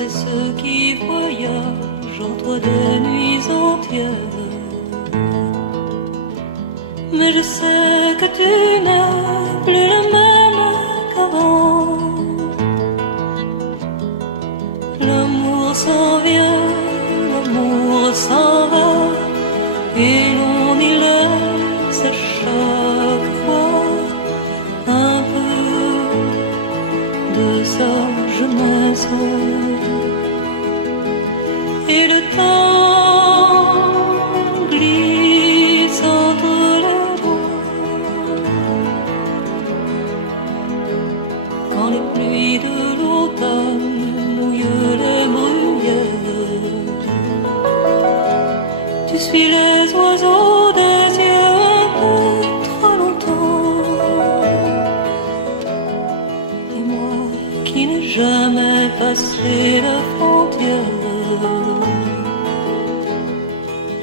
c'est ceux qui voyagent en toi de nuits entières. Mais je sais que tu n'es plus le même qu'avant. L'amour s'en vient, l'amour s'en va, et l'on y laisse chaque fois un peu de sa jeunesse. Et le temps glisse entre les doigts, quand les pluies de l'automne mouillent les bruyères. Tu suis les oiseaux des yeux un peu trop longtemps, et moi qui n'ai jamais passé la frontière,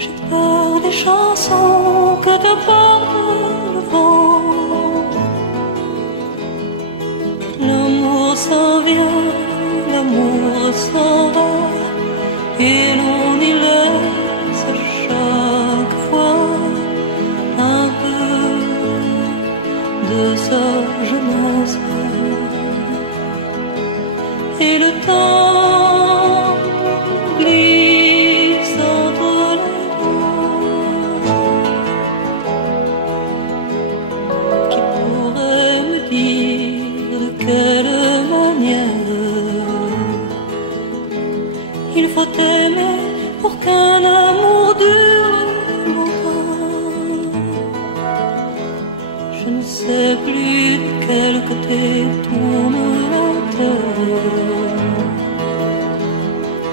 j'ai peur des chansons que te porte le vent. L'amour s'en vient, l'amour s'en va, et l'on y laisse chaque fois un peu de sa jeunesse. Et le temps glisse entre les doigts. Qui pourrait me dire de quelle manière il faut aimer pour qu'un amour dure longtemps? Je ne sais plus de quel côté tourne la terre,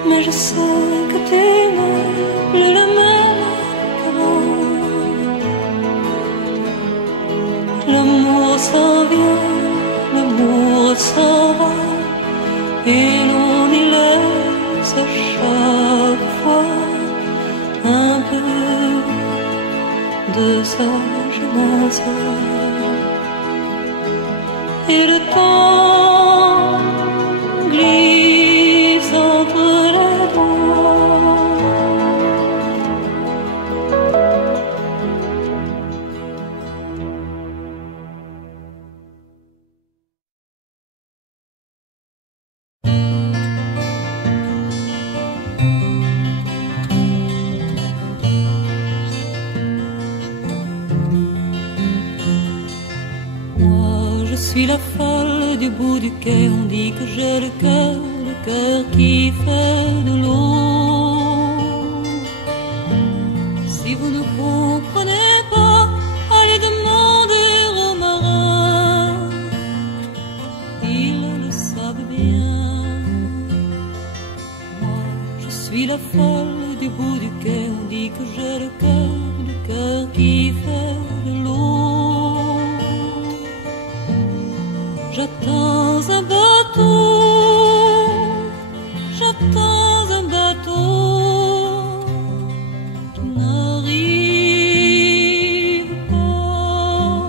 mais je sais que tu n'es plus le même qu'avant. L'amour s'en vient, l'amour s'en va, et l'on y laisse chaque fois un peu de sa jeunesse. Et le temps glisse entre les doigts. Je suis la folle du bout du quai, on dit que j'ai le cœur qui fait de l'eau. Si vous ne comprenez pas, allez demander aux marins, ils le savent bien. Moi, je suis la folle du bout du quai, on dit que j'ai le cœur qui fait de l'eau. J'attends un bateau, j'attends un bateau qui n'arrive pas.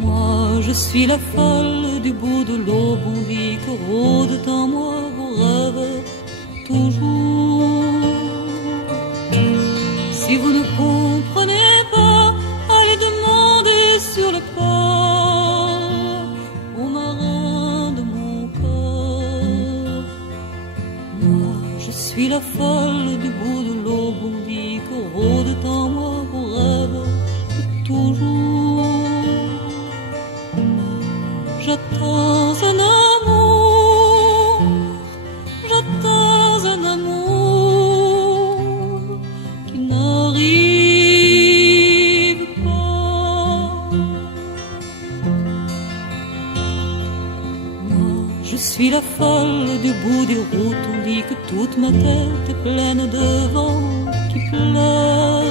Moi, je suis la folle du bout de l'aube, on dit que rôdent en moi vos rêves toujours. Si vous ne comprenez pas, allez demander sur le port aux marins de mon corps. Moi, je suis la folle du bout de l'aube, on dit que rôdent en moi vos rêves de toujours. J'attends un amour, j'attends un amour qui n'arrive pas. Moi, je suis la folle du bout des routes, on dit que toute ma tête est pleine de vent qui pleure.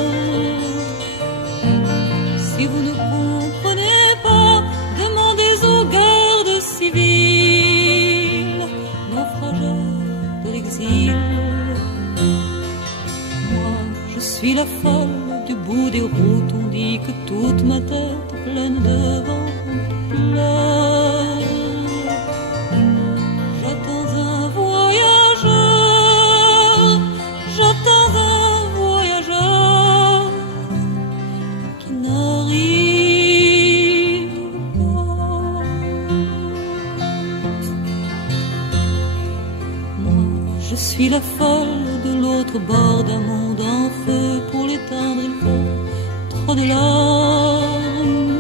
Si vous ne comprenez pas, demandez aux gardes civils, naufrageurs de l'exil. Moi, je suis la folle du bout des routes, on dit que toute ma tête est pleine de vent pleure. l'autre bord d'un monde en feu. Pour l'éteindre il faut trop de larmes.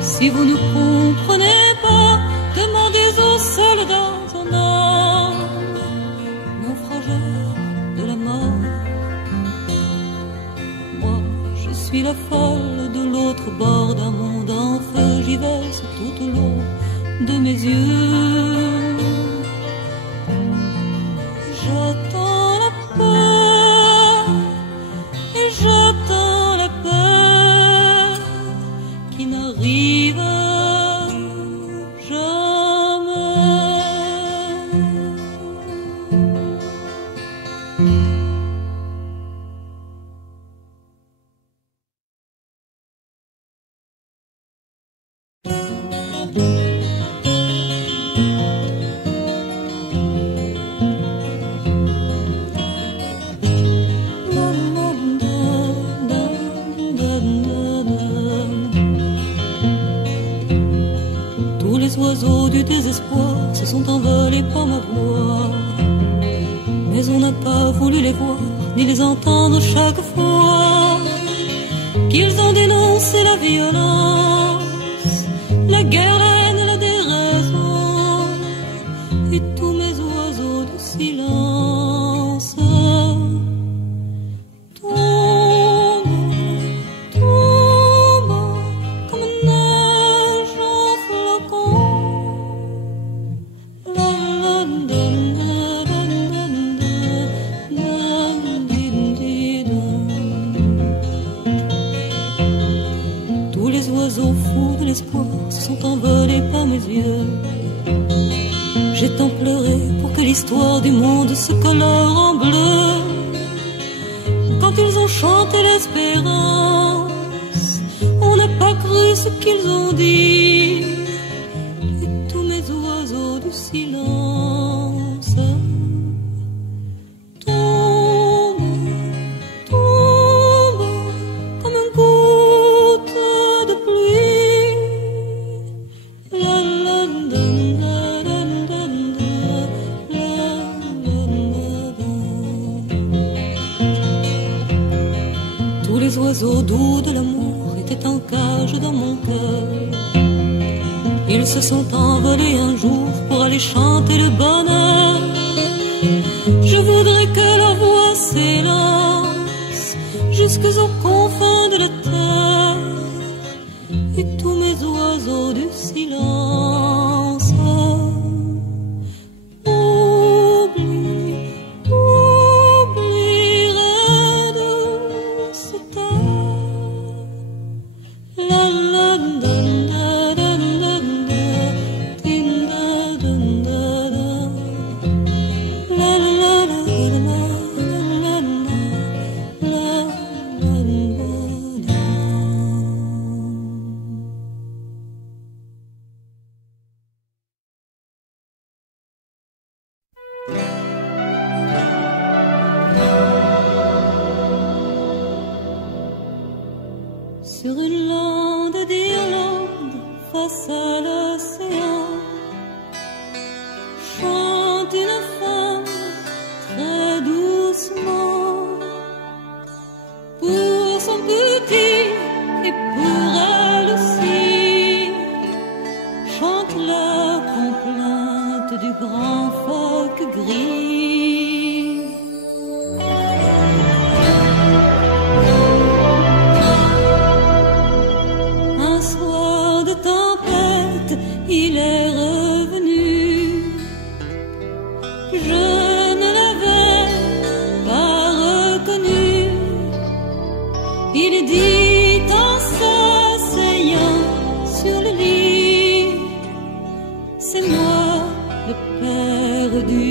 Si vous ne comprenez pas, demandez aux soldats en armes, naufrageurs de la mort. Moi, je suis la folle de l'autre bord d'un monde en feu. J'y verse toute l'eau de mes yeux. J'attends la peur et j'attends la peur qui n'arrive les oiseaux du désespoir se sont envolés par ma voix, mais on n'a pas voulu les voir ni les entendre chaque fois qu'ils ont dénoncé la violence, la guerre, la haine, la déraison et tous mes oiseaux de silence. Se sont envolés par mes yeux. J'ai tant pleuré pour que l'histoire du monde se colore en bleu. Quand ils ont chanté l'espérance, on n'a pas cru ce qu'ils ont dit. Et tous mes oiseaux du silence tombent comme un goutte de pluie. Tous les oiseaux doux de l'amour étaient en cage dans mon cœur. Ils se sont envolés un jour pour aller chanter le bonheur. Je voudrais que leur voix s'élance jusqu'aux confins de la terre. Et tous mes oiseaux du silence oublieraient de se taire. La la da da da da da, din da da da da. La la la la la la la la la. Sur une lande d'Irlande, face à l'océan, chante une femme très doucement pour son petit et pour elle aussi. Chante la complainte du grand phoque gris. Il est revenu, je ne l'avais pas reconnu. Il dit en s'asseyant sur le lit, c'est moi le père du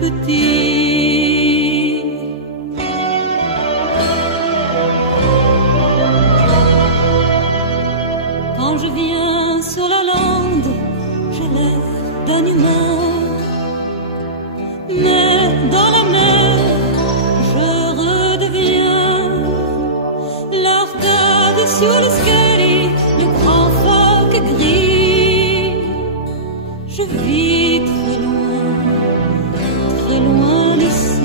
petit. Quand je viens sur la lande, j'ai l'air d'un humain, mais dans la mer, je redeviens l'arcade sur le skelly, le grand phoque gris. Je vis très loin d'ici.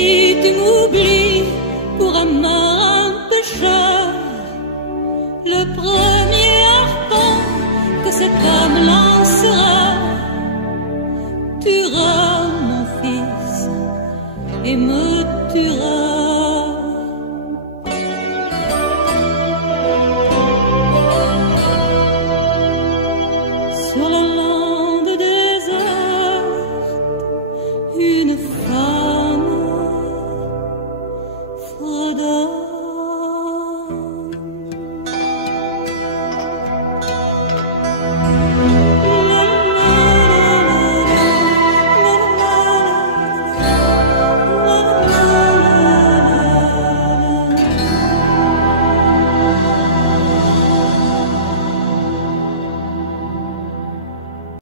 si tu m'oublies pour un marin pêcheur, le premier harpon que cet homme lancera tuera mon fils et me tuera. Sur la lande déserte, une femme froda.